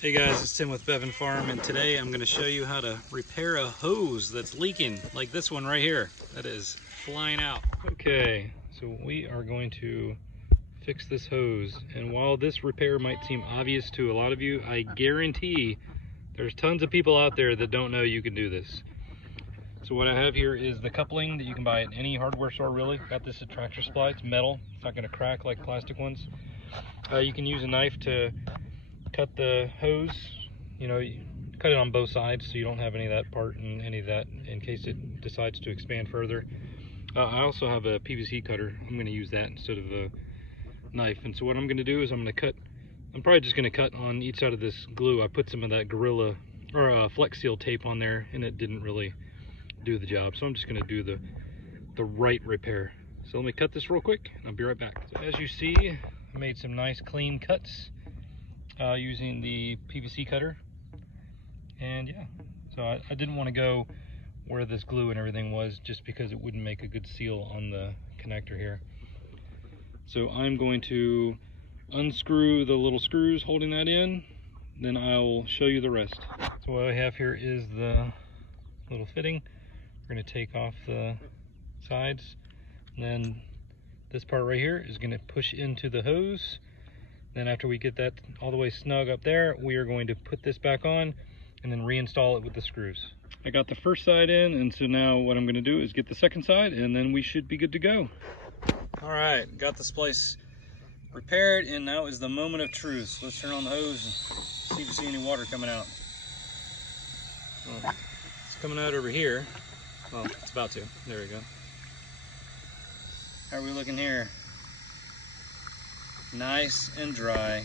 Hey guys, it's Tim with Bevan Farm, and today I'm going to show you how to repair a hose that's leaking, like this one right here that is flying out. Okay, so we are going to fix this hose, and while this repair might seem obvious to a lot of you, I guarantee there's tons of people out there that don't know you can do this. So what I have here is the coupling that you can buy at any hardware store, really. Got this at Tractor Supply. It's metal. It's not going to crack like plastic ones. You can use a knife to cut the hose, you cut it on both sides so you don't have any of that part and any of that in case it decides to expand further. I also have a PVC cutter. I'm going to use that instead of a knife. And so what I'm going to do is I'm probably just going to cut on each side of this glue. I put some of that Gorilla or Flex Seal tape on there and it didn't really do the job. So I'm just going to do the right repair. So let me cut this real quick and I'll be right back. So as you see, I made some nice clean cuts using the PVC cutter, and yeah, so I didn't want to go where this glue and everything was just because it wouldn't make a good seal on the connector here. So I'm going to unscrew the little screws holding that in, then I'll show you the rest. So what I have here is the little fitting. We're going to take off the sides, and then this part right here is going to push into the hose. Then after we get that all the way snug up there, we are going to put this back on and then reinstall it with the screws. I got the first side in, and so now what I'm going to do is get the second side, and then we should be good to go. All right, got the splice repaired, and now is the moment of truth. So let's turn on the hose and see if we see any water coming out. Well, it's coming out over here. Well, it's about to. There we go. How are we looking here? Nice and dry.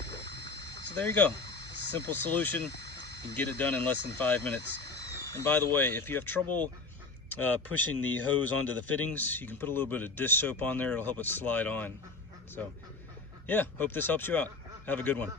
So there you go. Simple solution. You can get it done in less than 5 minutes. And by the way, if you have trouble pushing the hose onto the fittings, you can put a little bit of dish soap on there. It'll help it slide on. So yeah, hope this helps you out. Have a good one.